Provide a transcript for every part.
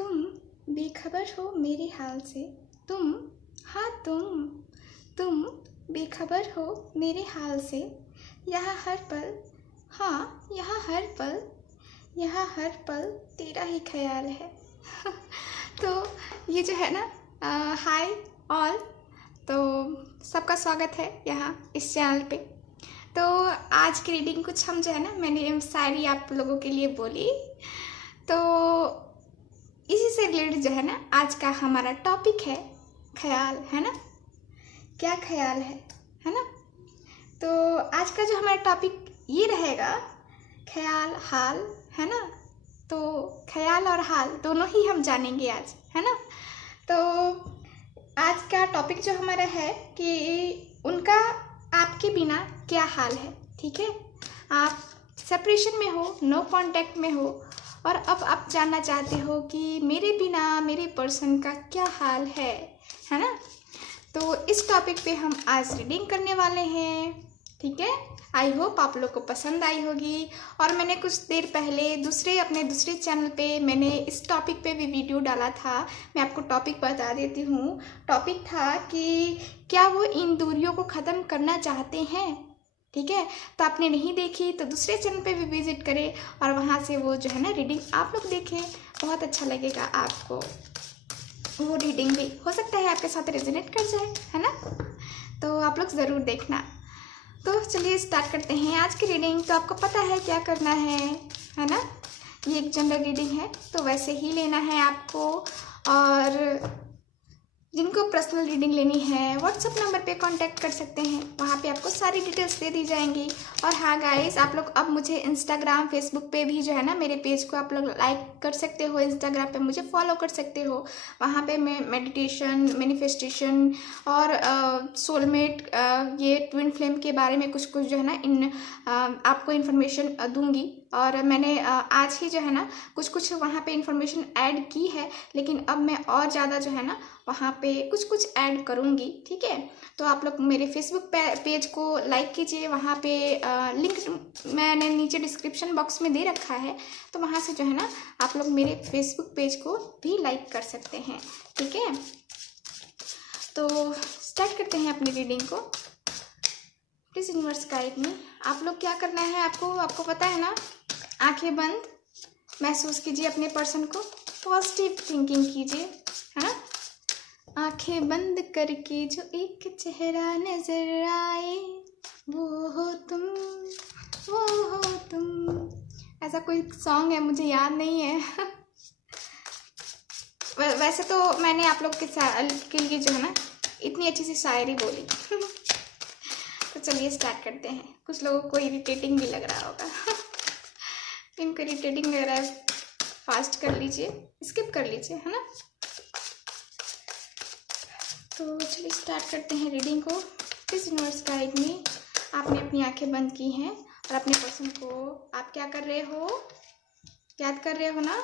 तुम बेखबर हो मेरे हाल से। तुम, हाँ तुम बेखबर हो मेरे हाल से। यहाँ हर पल, हाँ यहाँ हर पल तेरा ही ख्याल है। तो ये जो है ना, हाय ऑल, तो सबका स्वागत है यहाँ इस चैनल पे। तो आज की रीडिंग कुछ हम जो है ना, मैंने शायरी आप लोगों के लिए बोली, तो इसी से रिलेटेड जो है ना आज का हमारा टॉपिक है ख्याल, है ना। क्या ख्याल है ना। तो आज का जो हमारा टॉपिक ये रहेगा ख्याल हाल, है ना। तो ख्याल और हाल दोनों ही हम जानेंगे आज, है ना। तो आज का टॉपिक जो हमारा है कि उनका आपके बिना क्या हाल है, ठीक है। आप सेपरेशन में हो, नो कांटेक्ट में हो, और अब आप जानना चाहते हो कि मेरे बिना मेरे पर्सन का क्या हाल है ना। तो इस टॉपिक पे हम आज रीडिंग करने वाले हैं, ठीक है। आई होप आप लोग को पसंद आई होगी। और मैंने कुछ देर पहले अपने दूसरे चैनल पे मैंने इस टॉपिक पे भी वीडियो डाला था। मैं आपको टॉपिक बता देती हूँ। टॉपिक था कि क्या वो इन दूरियों को ख़त्म करना चाहते हैं, ठीक है। तो आपने नहीं देखी तो दूसरे चैनल पे भी विजिट करें और वहाँ से वो जो है ना रीडिंग आप लोग देखें। बहुत अच्छा लगेगा आपको। वो रीडिंग भी हो सकता है आपके साथ रेजोनेट कर जाए, है ना। तो आप लोग ज़रूर देखना। तो चलिए स्टार्ट करते हैं आज की रीडिंग। तो आपको पता है क्या करना है ना। ये एक जनरल रीडिंग है तो वैसे ही लेना है आपको। और जिनको पर्सनल रीडिंग लेनी है व्हाट्सअप नंबर पे कांटेक्ट कर सकते हैं, वहाँ पे आपको सारी डिटेल्स दे दी जाएंगी। और हाँ गाइस, आप लोग अब मुझे इंस्टाग्राम फेसबुक पे भी जो है ना मेरे पेज को आप लोग लाइक कर सकते हो। इंस्टाग्राम पे मुझे फॉलो कर सकते हो। वहाँ पे मैं मेडिटेशन, मैनिफेस्टेशन और सोलमेट, ये ट्विन फ्लेम के बारे में कुछ जो है ना आपको इन्फॉर्मेशन दूंगी। और मैंने आज ही जो है ना कुछ वहाँ पे इन्फॉर्मेशन ऐड की है, लेकिन अब मैं और ज़्यादा जो है ना वहाँ पे कुछ ऐड करूँगी, ठीक है। तो आप लोग मेरे फेसबुक पेज को लाइक कीजिए। वहाँ पे लिंक मैंने नीचे डिस्क्रिप्शन बॉक्स में दे रखा है, तो वहाँ से जो है ना आप लोग मेरे फेसबुक पेज को भी लाइक कर सकते हैं, ठीक है। तो स्टार्ट करते हैं अपनी रीडिंग को। प्लीज़ यूनिवर्स गाइड मी। आप लोग क्या करना है, आपको पता है ना। आंखें बंद, महसूस कीजिए अपने पर्सन को, पॉजिटिव थिंकिंग कीजिए, है ना। आंखें बंद करके जो एक चेहरा नजर आए, वो हो तुम। ऐसा कोई सॉन्ग है, मुझे याद नहीं है। वैसे तो मैंने आप लोग के लिए जो है ना इतनी अच्छी सी शायरी बोली। तो चलिए स्टार्ट करते हैं। कुछ लोगों को इरिटेटिंग भी लग रहा होगा। इनको इरिटेटिंग लग रहा है, फास्ट कर लीजिए, स्किप कर लीजिए, है ना। तो चलिए स्टार्ट करते हैं रीडिंग को। प्लीज़ यूनिवर्स गाइड में। आपने अपनी आंखें बंद की हैं और अपने पर्सन को आप क्या कर रहे हो, याद कर रहे हो ना।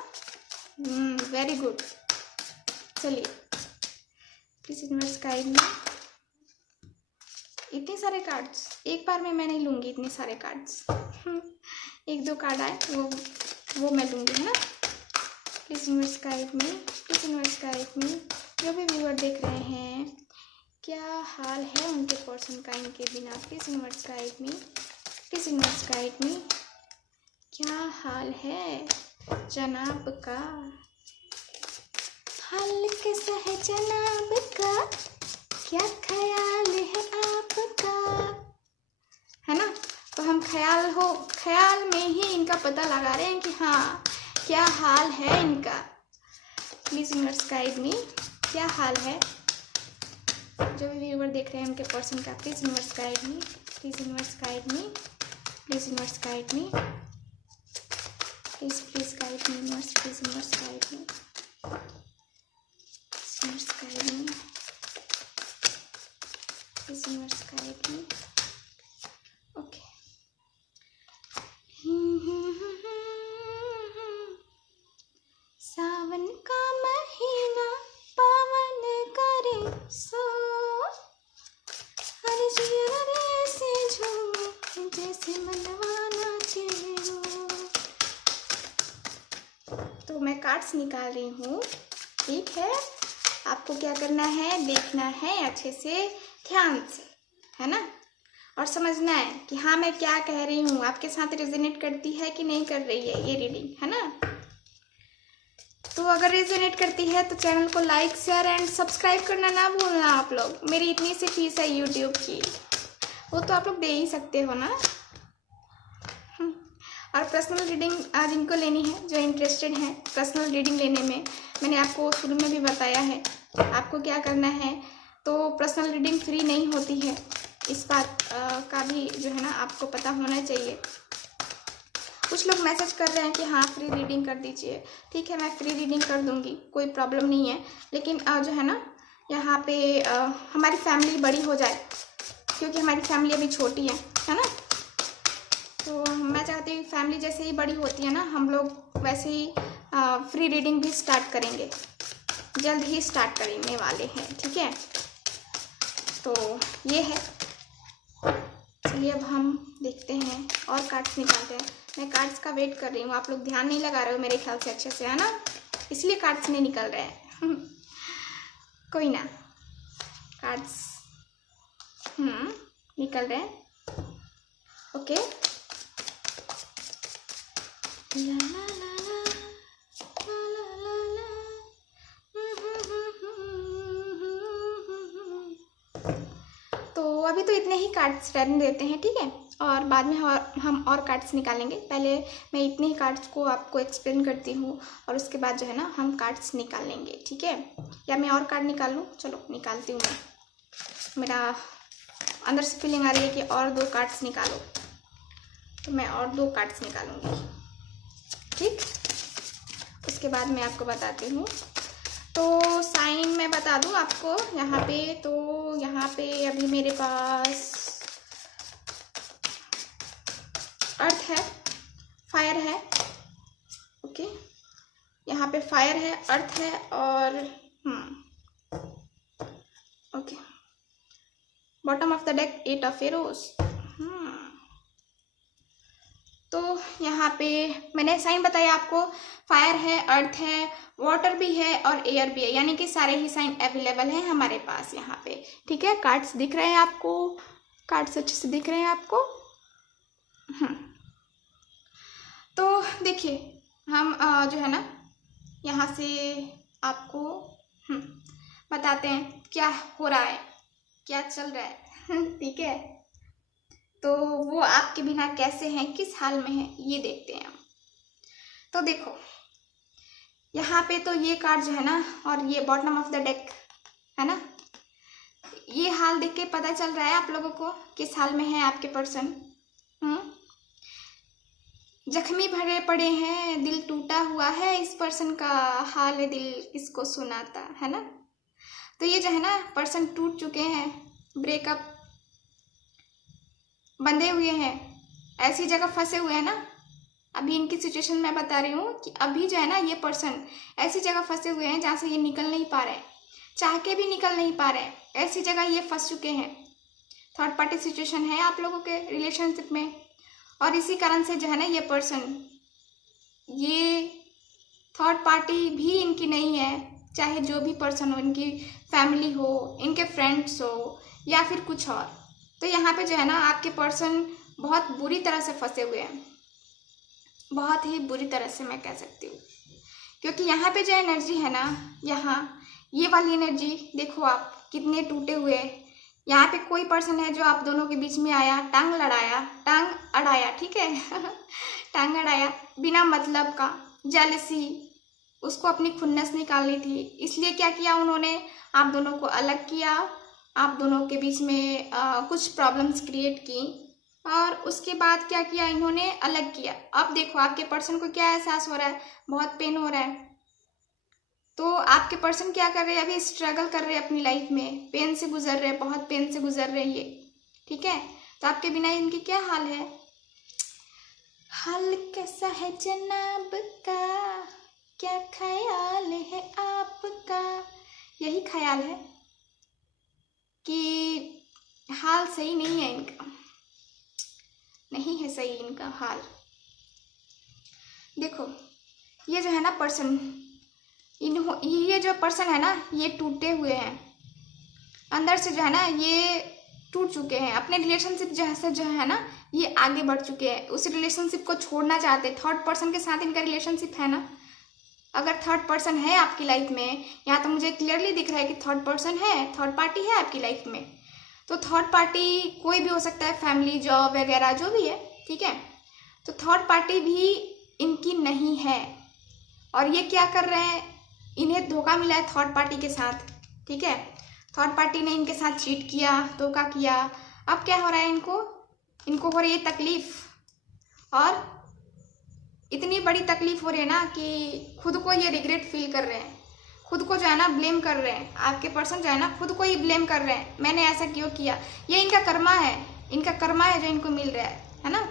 Very good. चलिए प्लीज़ यूनिवर्स गाइड में। इतने सारे कार्ड्स एक बार में मैं नहीं लूँगी, इतने सारे कार्ड्स। एक दो कार्ड आए वो मैं लूँगी, है ना। प्लीज़ यूनिवर्स गाइड में, प्लीज़ यूनिवर्स गाइड में। जो भी व्यूअर देख रहे हैं, क्या हाल है उनके पर्सन का इनके बिना। प्लीज़ यूनिवर्स गाइड में, प्लीज़ यूनिवर्स गाइड में। क्या हाल है जनाब का, हाल कैसा है जनाब का, क्या ख्याल है आपका, है ना। तो हम ख्याल में ही इनका पता लगा रहे हैं कि हाँ क्या हाल है इनका। प्लीज़ यूनिवर्स गाइड में, क्या हाल है। जो भी व्यूअर देख रहे हैं उनके पर्सन का, please universe guide me, please universe guide me, please universe guide me, please guide me universe, please universe guide me, universe guide me, please universe guide me. Okay. Sawan का महीना पावन करे सो, हर जिया से झूमे जैसे मनवा नाचे हो। तो मैं कार्ड्स निकाल रही हूँ, ठीक है। आपको क्या करना है, देखना है अच्छे से, ध्यान से, है ना, और समझना है कि हाँ मैं क्या कह रही हूँ, आपके साथ रेजोनेट करती है कि नहीं कर रही है ये रीडिंग, है ना। तो अगर रेजोनेट करती है तो चैनल को लाइक, शेयर एंड सब्सक्राइब करना ना भूलना आप लोग। मेरी इतनी सी फीस है यूट्यूब की, वो तो आप लोग दे ही सकते हो ना। और पर्सनल रीडिंग जिनको लेनी है, जो इंटरेस्टेड हैं पर्सनल रीडिंग लेने में, मैंने आपको शुरू में भी बताया है आपको क्या करना है। तो पर्सनल रीडिंग फ्री नहीं होती है, इस बात का भी जो है ना आपको पता होना चाहिए। कुछ लोग मैसेज कर रहे हैं कि हाँ फ्री रीडिंग कर दीजिए, ठीक है मैं फ्री रीडिंग कर दूंगी, कोई प्रॉब्लम नहीं है। लेकिन जो है ना यहाँ पे हमारी फैमिली बड़ी हो जाए, क्योंकि हमारी फैमिली अभी छोटी है ना। तो मैं चाहती हूँ फैमिली जैसे ही बड़ी होती है ना, हम लोग वैसे ही फ्री रीडिंग भी स्टार्ट करेंगे, जल्द ही स्टार्ट करने वाले हैं, ठीक है। तो ये है, चलिए अब हम देखते हैं और कार्ड्स निकालते हैं। मैं कार्ड्स का वेट कर रही हूँ, आप लोग ध्यान नहीं लगा रहे हो मेरे ख्याल से अच्छे से, है ना, इसलिए कार्ड्स नहीं निकल रहे हैं। कोई ना, कार्ड्स निकल रहे हैं, ओके। ला ला ला ला ला ला ला ला। तो अभी तो इतने ही कार्ड्स रहने देते हैं, ठीक है, और बाद में हम और कार्ड्स निकालेंगे। पहले मैं इतने ही कार्ड्स को आपको एक्सप्लेन करती हूँ और उसके बाद जो है ना हम कार्ड्स निकाल लेंगे, ठीक है। या मैं और कार्ड निकाल लूँ, चलो निकालती हूँ मैं, मेरा अंदर से फीलिंग आ रही है कि और 2 कार्ड्स निकालो, तो मैं और 2 कार्ड्स निकालूंगी, ठीक। उसके बाद मैं आपको बताती हूँ। तो साइन मैं बता दूँ आपको यहाँ पे, तो यहाँ पे अभी मेरे पास अर्थ है, फायर है, ओके, यहाँ पे फायर है, अर्थ है और okay. Bottom of the deck 8 of arrows. तो यहाँ पे मैंने साइन बताया आपको, फायर है, अर्थ है, वाटर भी है और एयर भी है, यानी कि सारे ही साइन अवेलेबल हैं हमारे पास यहाँ पे, ठीक है। कार्ड्स दिख रहे हैं आपको, कार्ड्स अच्छे से दिख रहे हैं आपको। तो देखिए हम जो है ना यहाँ से आपको बताते हैं क्या हो रहा है, क्या चल रहा है, ठीक है। तो वो आपके बिना कैसे हैं, किस हाल में हैं, ये देखते हैं हम। तो देखो यहाँ पे तो ये कार्ड जो है ना, और ये बॉटम ऑफ द डेक है ना, ये हाल देख के पता चल रहा है आप लोगों को किस हाल में है आपके पर्सन। जख्मी भरे पड़े हैं, दिल टूटा हुआ है, इस पर्सन का हाल है दिल किसको सुनाता, है ना। तो ये जो है ना पर्सन टूट चुके हैं, ब्रेकअप, बंधे हुए हैं, ऐसी जगह फंसे हुए हैं ना। अभी इनकी सिचुएशन मैं बता रही हूँ कि अभी जो है ना ये पर्सन ऐसी जगह फंसे हुए हैं जहाँ से ये निकल नहीं पा रहे हैं, चाह के भी निकल नहीं पा रहे हैं, ऐसी जगह ये फंस चुके हैं। थर्ड पार्टी सिचुएशन है आप लोगों के रिलेशनशिप में, और इसी कारण से जो है ना ये पर्सन, ये थर्ड पार्टी भी इनकी नहीं है, चाहे जो भी पर्सन हो, इनकी फैमिली हो, इनके फ्रेंड्स हो या फिर कुछ और। तो यहाँ पे जो है ना आपके पर्सन बहुत बुरी तरह से फंसे हुए हैं, बहुत ही बुरी तरह से मैं कह सकती हूँ, क्योंकि यहाँ पे जो एनर्जी है ना, यहाँ ये वाली एनर्जी देखो आप कितने टूटे हुए। यहाँ पे कोई पर्सन है जो आप दोनों के बीच में आया, टांग लड़ाया, टांग अड़ाया, ठीक है। टांग अड़ाया बिना मतलब का, जेलसी, उसको अपनी खुन्नस निकालनी थी, इसलिए क्या किया उन्होंने, आप दोनों को अलग किया, आप दोनों के बीच में कुछ प्रॉब्लम्स क्रिएट की, और उसके बाद क्या किया इन्होंने, अलग किया। अब देखो आपके पर्सन को क्या एहसास हो रहा है, बहुत पेन हो रहा है। तो आपके पर्सन क्या कर रहे हैं, अभी स्ट्रगल कर रहे हैं अपनी लाइफ में, पेन से गुजर रहे हैं, बहुत पेन से गुजर रहे हैं ये, ठीक है। तो आपके बिना इनकी क्या हाल है, हाल कैसा है जनाब का, क्या ख्याल है आपका। यही ख्याल है कि हाल सही नहीं है इनका, नहीं है सही इनका हाल। देखो ये जो है ना पर्सन, ये जो पर्सन है ना, ये टूटे हुए हैं अंदर से, जो है ना ये टूट चुके हैं। अपने रिलेशनशिप जैसे जो है ना ये आगे बढ़ चुके हैं, उस रिलेशनशिप को छोड़ना चाहते। थर्ड पर्सन के साथ इनका रिलेशनशिप है ना। अगर थर्ड पर्सन है आपकी लाइफ में, यहाँ तो मुझे क्लियरली दिख रहा है कि थर्ड पर्सन है, थर्ड पार्टी है आपकी लाइफ में। तो थर्ड पार्टी कोई भी हो सकता है, फैमिली, जॉब वगैरह जो भी है, ठीक है। तो थर्ड पार्टी भी इनकी नहीं है, और ये क्या कर रहे हैं, इन्हें धोखा मिला है थर्ड पार्टी के साथ, ठीक है। थर्ड पार्टी ने इनके साथ चीट किया, धोखा किया। अब क्या हो रहा है, इनको हो रही है तकलीफ, और इतनी बड़ी तकलीफ हो रही है ना कि खुद को ये रिग्रेट फील कर रहे हैं, खुद को जो है ना ब्लेम कर रहे हैं। आपके पर्सन जो है ना खुद को ही ब्लेम कर रहे हैं, मैंने ऐसा क्यों किया। ये इनका कर्मा है, इनका कर्मा है जो इनको मिल रहा है ना।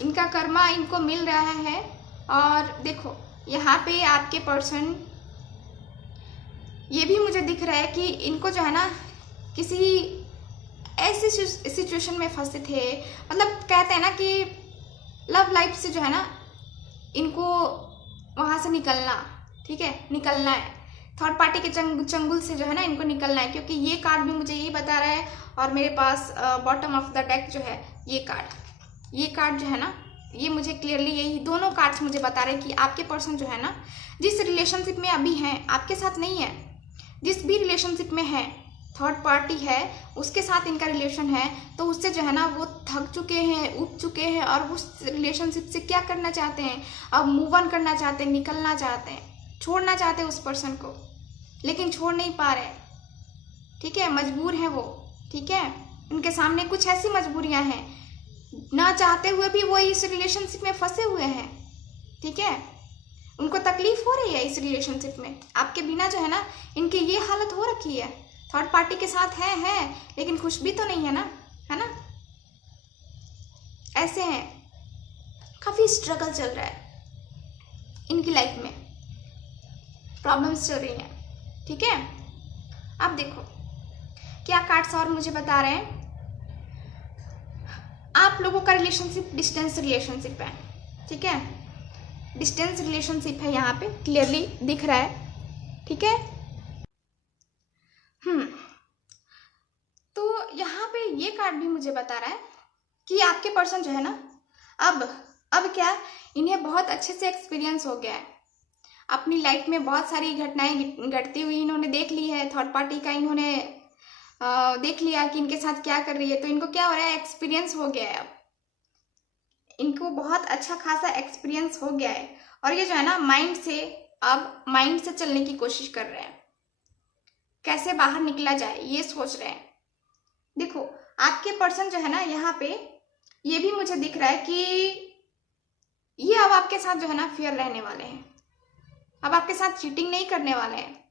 इनका कर्मा इनको मिल रहा है। और देखो यहाँ पे आपके पर्सन, ये भी मुझे दिख रहा है कि इनको जो है ना किसी ऐसी सिचुएशन में फंसे थे, मतलब कहते हैं ना कि लव लाइफ से जो है ना इनको वहाँ से निकलना, ठीक है, निकलना है। थर्ड पार्टी के चंगुल से जो है ना इनको निकलना है, क्योंकि ये कार्ड भी मुझे यही बता रहा है। और मेरे पास बॉटम ऑफ द डेक जो है ये कार्ड जो है ना, ये मुझे क्लियरली यही दोनों कार्ड्स मुझे बता रहे हैं कि आपके पर्सन जो है ना जिस रिलेशनशिप में अभी हैं, आपके साथ नहीं है, जिस भी रिलेशनशिप में है, थर्ड पार्टी है, उसके साथ इनका रिलेशन है, तो उससे जो है ना वो थक चुके हैं, उब चुके हैं, और उस रिलेशनशिप से क्या करना चाहते हैं, अब मूव ऑन करना चाहते हैं, निकलना चाहते हैं, छोड़ना चाहते हैं उस पर्सन को, लेकिन छोड़ नहीं पा रहे, ठीक है, मजबूर है वो, ठीक है। उनके सामने कुछ ऐसी मजबूरियां हैं, ना चाहते हुए भी वो इस रिलेशनशिप में फंसे हुए हैं, ठीक है। उनको तकलीफ हो रही है इस रिलेशनशिप में, आपके बिना जो है ना इनकी ये हालत हो रखी है। थर्ड पार्टी के साथ है लेकिन खुश भी तो नहीं है ना, है ना। ऐसे हैं, काफी स्ट्रगल चल रहा है इनकी लाइफ में, प्रॉब्लम्स चल रही हैं, ठीक है। अब देखो क्या कार्ड्स और मुझे बता रहे हैं। आप लोगों का रिलेशनशिप डिस्टेंस रिलेशनशिप है, ठीक है, डिस्टेंस रिलेशनशिप है, यहाँ पे क्लियरली दिख रहा है, ठीक है। तो यहाँ पे ये कार्ड भी मुझे बता रहा है कि आपके पर्सन जो है ना अब क्या, इन्हें बहुत अच्छे से एक्सपीरियंस हो गया है अपनी लाइफ में, बहुत सारी घटनाएं घटती हुई इन्होंने देख ली है। थर्ड पार्टी का इन्होंने देख लिया कि इनके साथ क्या कर रही है, तो इनको क्या हो रहा है, एक्सपीरियंस हो गया है, अब इनको बहुत अच्छा खासा एक्सपीरियंस हो गया है। और ये जो है ना माइंड से चलने की कोशिश कर रहे हैं, कैसे बाहर निकला जाए ये सोच रहे हैं। देखो आपके पर्सन जो है ना यहाँ पे ये भी मुझे दिख रहा है कि ये अब आपके साथ जो है ना फेयर रहने वाले हैं, अब आपके साथ चीटिंग नहीं करने वाले हैं,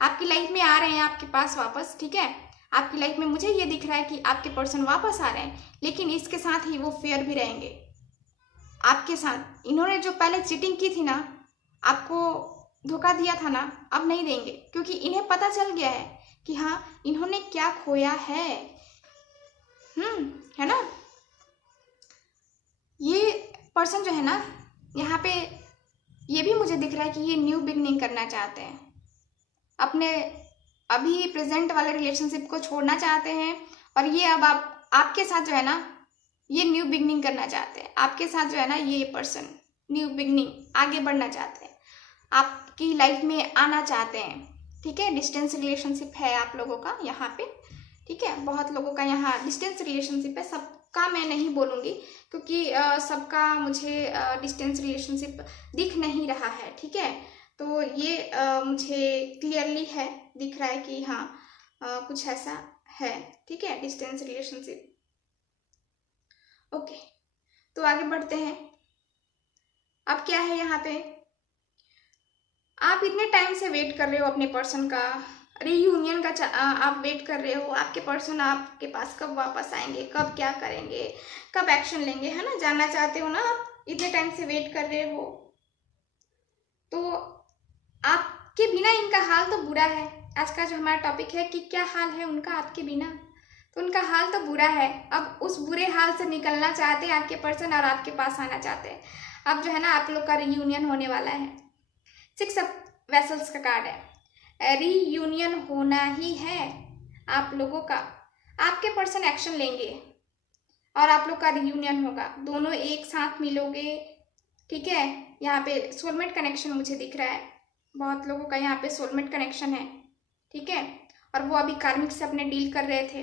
आपकी लाइफ में आ रहे हैं आपके पास वापस, ठीक है। आपकी लाइफ में मुझे ये दिख रहा है कि आपके पर्सन वापस आ रहे हैं, लेकिन इसके साथ ही वो फेयर भी रहेंगे आपके साथ। इन्होंने जो पहले चीटिंग की थी ना, आपको धोखा दिया था ना, अब नहीं देंगे, क्योंकि इन्हें पता चल गया है कि हाँ इन्होंने क्या खोया है, है ना। ये पर्सन जो है ना यहाँ पे ये भी मुझे दिख रहा है कि ये न्यू बिगनिंग करना चाहते हैं, अपने अभी प्रेजेंट वाले रिलेशनशिप को छोड़ना चाहते हैं, और ये अब आपके साथ जो है ना ये न्यू बिगनिंग करना चाहते हैं। आपके साथ जो है ना ये पर्सन न्यू बिगनिंग, आगे बढ़ना चाहते हैं, आपकी लाइफ में आना चाहते हैं, ठीक है। डिस्टेंस रिलेशनशिप है आप लोगों का यहाँ पे, ठीक है, बहुत लोगों का यहाँ डिस्टेंस रिलेशनशिप है। सबका मैं नहीं बोलूँगी क्योंकि सबका मुझे डिस्टेंस रिलेशनशिप दिख नहीं रहा है, ठीक है। तो ये मुझे क्लियरली है, दिख रहा है कि हाँ कुछ ऐसा है, ठीक है, डिस्टेंस रिलेशनशिप। ओके, तो आगे बढ़ते हैं। अब क्या है यहाँ पे, आप इतने टाइम से वेट कर रहे हो अपने पर्सन का रीयूनियन का, आप वेट कर रहे हो आपके पर्सन आपके पास कब वापस आएंगे, कब क्या करेंगे, कब एक्शन लेंगे, है ना, जानना चाहते हो ना आप, इतने टाइम से वेट कर रहे हो। तो आपके बिना इनका हाल तो बुरा है। आज का जो हमारा टॉपिक है कि क्या हाल है उनका आपके बिना, तो उनका हाल तो बुरा है। अब उस बुरे हाल से निकलना चाहते हैं आपके पर्सन और आपके पास आना चाहते हैं। अब जो है ना आप लोग का रियूनियन होने वाला है। 6 वेसल्स का कार्ड है, रीयूनियन होना ही है आप लोगों का। आपके पर्सन एक्शन लेंगे और आप लोग का रियूनियन होगा, दोनों एक साथ मिलोगे, ठीक है। यहाँ पे सोलमेट कनेक्शन मुझे दिख रहा है, बहुत लोगों का यहाँ पे सोलमेट कनेक्शन है, ठीक है। और वो अभी कार्मिक से अपने डील कर रहे थे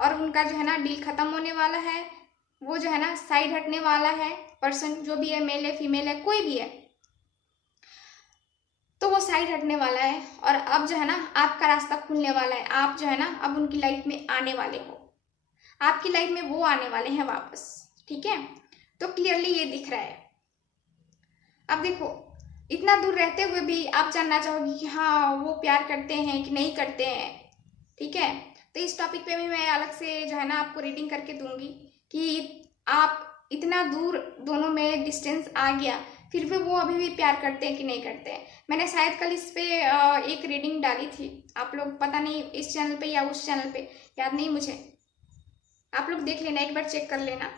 और उनका जो है ना डील खत्म होने वाला है, वो जो है ना साइड हटने वाला है। पर्सन जो भी है, मेल है फीमेल है कोई भी है, तो वो साइड हटने वाला है और अब जो है ना आपका रास्ता खुलने वाला है। आप जो है ना अब उनकी लाइफ में आने वाले हो, आपकी लाइफ में वो आने वाले हैं वापस, ठीक है। तो क्लियरली ये दिख रहा है। अब देखो, इतना दूर रहते हुए भी आप जानना चाहोगी कि हाँ वो प्यार करते हैं कि नहीं करते हैं, ठीक है। तो इस टॉपिक पे भी मैं अलग से जो है ना आपको रीडिंग करके दूंगी कि आप इतना दूर दोनों में डिस्टेंस आ गया, फिर भी वो अभी भी प्यार करते हैं कि नहीं करते हैं। मैंने शायद कल इस पे एक रीडिंग डाली थी, आप लोग पता नहीं इस चैनल पे या उस चैनल पे, याद नहीं मुझे, आप लोग देख लेना, एक बार चेक कर लेना।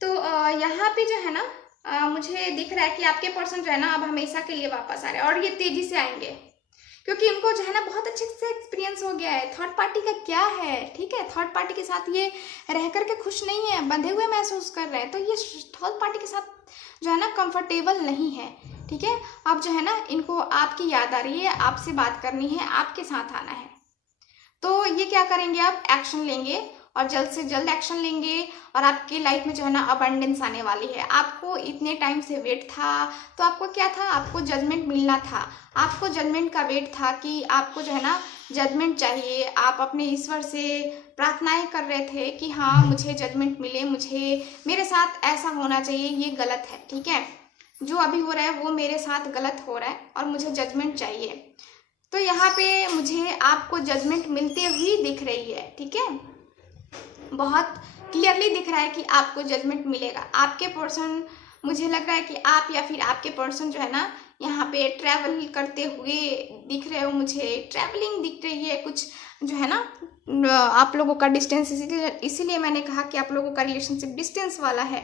तो यहाँ पे जो है ना मुझे दिख रहा है कि आपके पर्सन जो है ना अब हमेशा के लिए वापस आ रहे हैं और ये तेजी से आएंगे, क्योंकि इनको जो है ना बहुत अच्छे से एक्सपीरियंस हो गया है। थर्ड पार्टी का क्या है, ठीक है, थर्ड पार्टी के साथ ये रह करके खुश नहीं है, बंधे हुए महसूस कर रहे हैं, तो ये थर्ड पार्टी के साथ जो है ना कंफर्टेबल नहीं है, ठीक है। अब जो है ना इनको आपकी याद आ रही है, आपसे बात करनी है, आपके साथ आना है, तो ये क्या करेंगे, अब एक्शन लेंगे और जल्द से जल्द एक्शन लेंगे और आपकी लाइफ में जो है ना अबंडेंस आने वाली है। आपको इतने टाइम से वेट था, तो आपको क्या था, आपको जजमेंट मिलना था, आपको जजमेंट का वेट था कि आपको जो है ना जजमेंट चाहिए। आप अपने ईश्वर से प्रार्थनाएं कर रहे थे कि हाँ मुझे जजमेंट मिले, मुझे मेरे साथ ऐसा होना चाहिए, ये गलत है, ठीक है, जो अभी हो रहा है वो मेरे साथ गलत हो रहा है और मुझे जजमेंट चाहिए। तो यहाँ पे मुझे आपको जजमेंट मिलते हुए दिख रही है, ठीक है, बहुत क्लियरली दिख रहा है कि आपको जजमेंट मिलेगा। आपके पर्सन, मुझे लग रहा है कि आप या फिर आपके पर्सन जो है ना यहाँ पे ट्रैवल करते हुए दिख रहे हो, मुझे ट्रैवलिंग दिख रही है कुछ जो है ना आप लोगों का डिस्टेंस, इसीलिए मैंने कहा कि आप लोगों का रिलेशनशिप डिस्टेंस वाला है।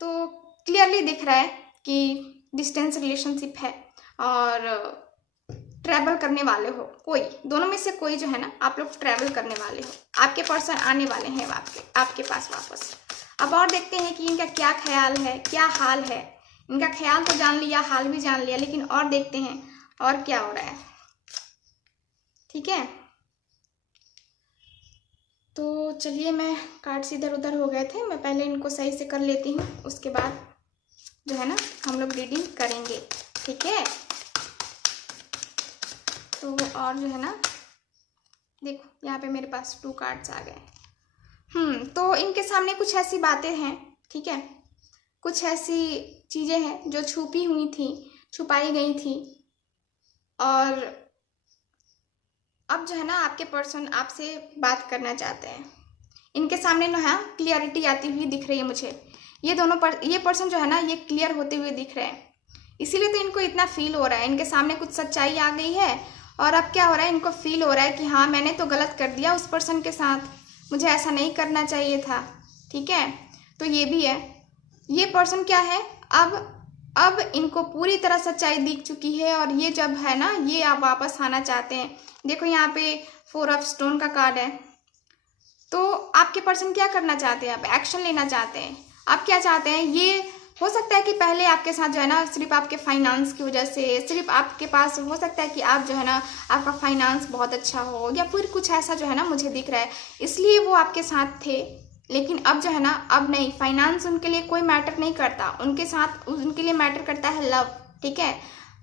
तो क्लियरली दिख रहा है कि डिस्टेंस रिलेशनशिप है और ट्रैवल करने वाले हो, कोई दोनों में से कोई जो है ना आप लोग ट्रैवल करने वाले हो, आपके पर्सन आने वाले हैं आपके पास वापस। अब और देखते हैं कि इनका क्या ख्याल है, क्या हाल है। इनका ख्याल तो जान लिया, हाल भी जान लिया, लेकिन और देखते हैं और क्या हो रहा है, ठीक है। तो चलिए, मैं कार्ड्स इधर उधर हो गए थे, मैं पहले इनको सही से कर लेती हूँ, उसके बाद जो है ना हम लोग रीडिंग करेंगे, ठीक है। तो और जो है ना देखो यहाँ पे मेरे पास 2 कार्ड्स आ गए। तो इनके सामने कुछ ऐसी बातें हैं, ठीक है, कुछ ऐसी चीज़ें हैं जो छुपी हुई थी, छुपाई गई थी, और अब जो है ना आपके पर्सन आपसे बात करना चाहते हैं। इनके सामने ना है क्लियरिटी आती हुई दिख रही है मुझे, ये पर्सन जो है ना ये क्लियर होते हुए दिख रहे हैं, इसीलिए तो इनको इतना फील हो रहा है। इनके सामने कुछ सच्चाई आ गई है और अब क्या हो रहा है, इनको फील हो रहा है कि हाँ मैंने तो गलत कर दिया उस पर्सन के साथ, मुझे ऐसा नहीं करना चाहिए था, ठीक है। तो ये भी है, ये पर्सन क्या है, अब इनको पूरी तरह सच्चाई दिख चुकी है और ये जब है ना ये आप वापस आना चाहते हैं। देखो यहाँ पे 4 ऑफ स्टोन का कार्ड है, तो आपके पर्सन क्या करना चाहते हैं, आप एक्शन लेना चाहते हैं। आप क्या चाहते हैं, ये हो सकता है कि पहले आपके साथ जो है ना सिर्फ आपके फाइनेंस की वजह से, सिर्फ आपके पास हो सकता है कि आप जो है ना आपका फाइनेंस बहुत अच्छा हो या फिर कुछ ऐसा जो है ना मुझे दिख रहा है, इसलिए वो आपके साथ थे। लेकिन अब जो है ना अब नहीं, फाइनेंस उनके लिए कोई मैटर नहीं करता, उनके साथ उनके लिए मैटर करता है लव, ठीक है,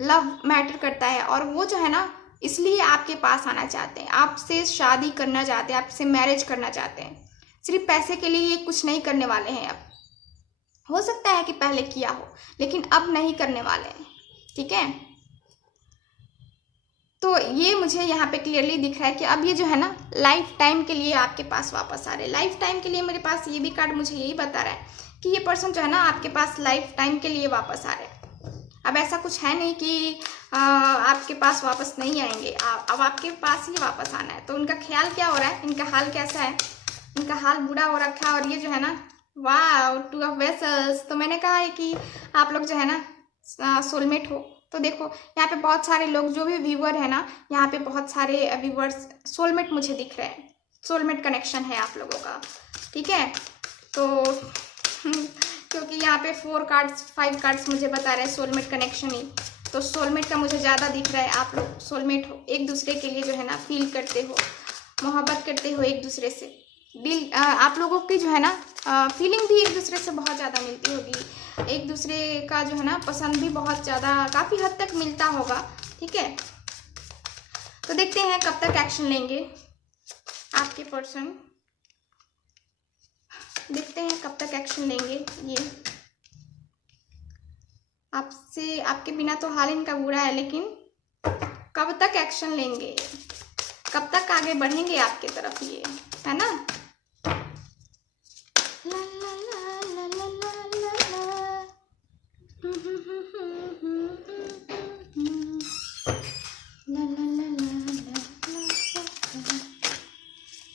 लव मैटर करता है। और वो जो है ना इसलिए आपके पास आना चाहते हैं, आपसे शादी करना चाहते हैं, आपसे मैरिज करना चाहते हैं। सिर्फ पैसे के लिए ये कुछ नहीं करने वाले हैं। अब हो सकता है कि पहले किया हो लेकिन अब नहीं करने वाले हैं, ठीक है। तो ये मुझे यहाँ पे क्लियरली दिख रहा है कि अब ये जो है ना लाइफ टाइम के लिए आपके पास वापस आ रहे हैं। लाइफ टाइम के लिए मेरे पास ये भी कार्ड मुझे यही बता रहा है कि ये पर्सन जो है ना आपके पास लाइफ टाइम के लिए वापस आ रहे हैं। अब ऐसा कुछ है नहीं कि आपके पास वापस नहीं आएंगे, अब आपके पास ही वापस आना है। तो उनका ख्याल क्या हो रहा है, इनका हाल कैसा है, इनका हाल बुरा हो रखा है और ये जो है ना वाह, टू ऑफ वेसल्स। तो मैंने कहा है कि आप लोग जो है ना सोलमेट हो। तो देखो यहाँ पे बहुत सारे लोग जो भी व्यूअर है ना, यहाँ पे बहुत सारे व्यूअर्स सोलमेट मुझे दिख रहे हैं। सोलमेट कनेक्शन है आप लोगों का, ठीक है। तो क्योंकि यहाँ पे 4 कार्ड्स 5 कार्ड्स मुझे बता रहे हैं सोलमेट कनेक्शन ही, तो सोलमेट का मुझे ज़्यादा दिख रहा है। आप लोग सोलमेट हो, एक दूसरे के लिए जो है ना फील करते हो, मोहब्बत करते हो एक दूसरे से। दिल आप लोगों की जो है ना फीलिंग भी एक दूसरे से बहुत ज़्यादा मिलती होगी, एक दूसरे का जो है ना पसंद भी बहुत ज़्यादा काफ़ी हद तक मिलता होगा, ठीक है। तो देखते हैं कब तक एक्शन लेंगे आपके पर्सन, देखते हैं कब तक एक्शन लेंगे ये। आपसे आपके बिना तो हाल इनका बुरा है, लेकिन कब तक एक्शन लेंगे, कब तक आगे बढ़ेंगे आपके तरफ, ये है ना। ला ला ला ला ला ला ला। ला ला ला ला ला।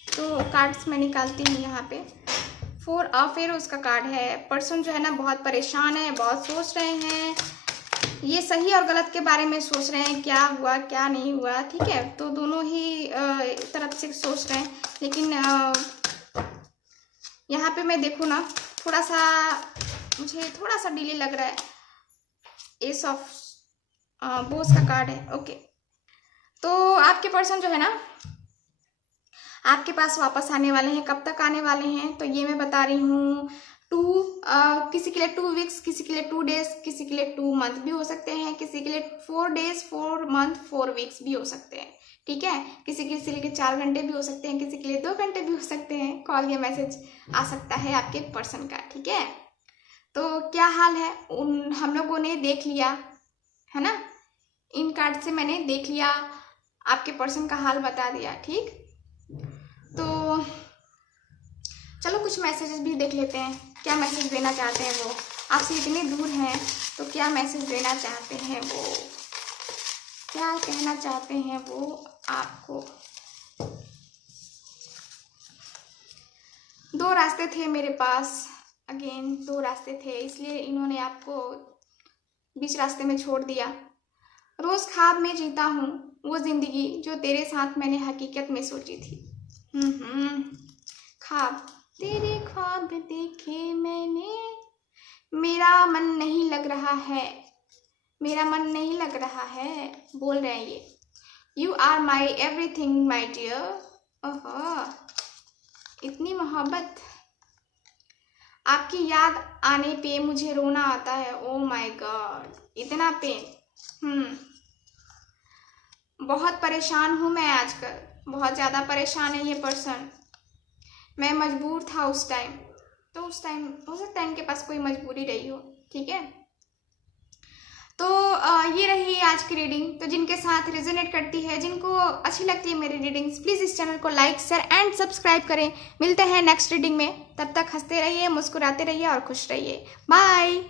तो कार्ड्स मैं निकालती हूँ यहाँ पे। 4 अफेयर्स का कार्ड है। पर्सन जो है ना बहुत परेशान है, बहुत सोच रहे हैं, ये सही और गलत के बारे में सोच रहे हैं, क्या हुआ क्या नहीं हुआ, ठीक है। तो दोनों ही तरफ से सोच रहे हैं, लेकिन यहाँ पे मैं देखूँ ना थोड़ा सा मुझे थोड़ा सा डिले लग रहा है। एस ऑफ बोस का कार्ड है, ओके। तो आपके पर्सन जो है ना आपके पास वापस आने वाले हैं। कब तक आने वाले हैं तो ये मैं बता रही हूँ। किसी के लिए 2 वीक्स, किसी के लिए 2 डेज, किसी के लिए 2 मंथ भी हो सकते हैं, किसी के लिए 4 डेज, 4 मंथ, 4 वीक्स भी हो सकते हैं, ठीक है। किसी के लिए 4 घंटे भी हो सकते हैं, किसी के लिए 2 घंटे भी हो सकते हैं। कॉल या मैसेज आ सकता है आपके पर्सन का, ठीक है। तो क्या हाल है, हम लोगों ने देख लिया है ना, इन कार्ड से मैंने देख लिया, आपके पर्सन का हाल बता दिया, ठीक। तो चलो कुछ मैसेजेस भी देख लेते हैं, क्या मैसेज देना चाहते हैं वो। आपसे इतने दूर हैं तो क्या मैसेज देना चाहते हैं वो, क्या कहना चाहते हैं वो आपको। 2 रास्ते थे मेरे पास, अगेन 2 रास्ते थे, इसलिए इन्होंने आपको बीच रास्ते में छोड़ दिया। रोज ख्वाब में जीता हूँ वो जिंदगी जो तेरे साथ मैंने हकीकत में सोची थी। ख्वाब, तेरे ख्वाब देखे मैंने, मेरा मन नहीं लग रहा है, मेरा मन नहीं लग रहा है, बोल रहे हैं ये। You are my everything my dear. ओहो, इतनी मोहब्बत, आपकी याद आने पे मुझे रोना आता है। ओ माई गॉड, इतना पेन। बहुत परेशान हूँ मैं आजकल, बहुत ज़्यादा परेशान है ये पर्सन। मैं मजबूर था उस टाइम, तो उस टाइम हो सकता है इनके पास कोई मजबूरी रही हो, ठीक है। तो ये रही आज की रीडिंग। तो जिनके साथ रेजोनेट करती है, जिनको अच्छी लगती है मेरी रीडिंग्स, प्लीज़ इस चैनल को लाइक, शेयर एंड सब्सक्राइब करें। मिलते हैं नेक्स्ट रीडिंग में, तब तक हंसते रहिए, मुस्कुराते रहिए और खुश रहिए। बाय।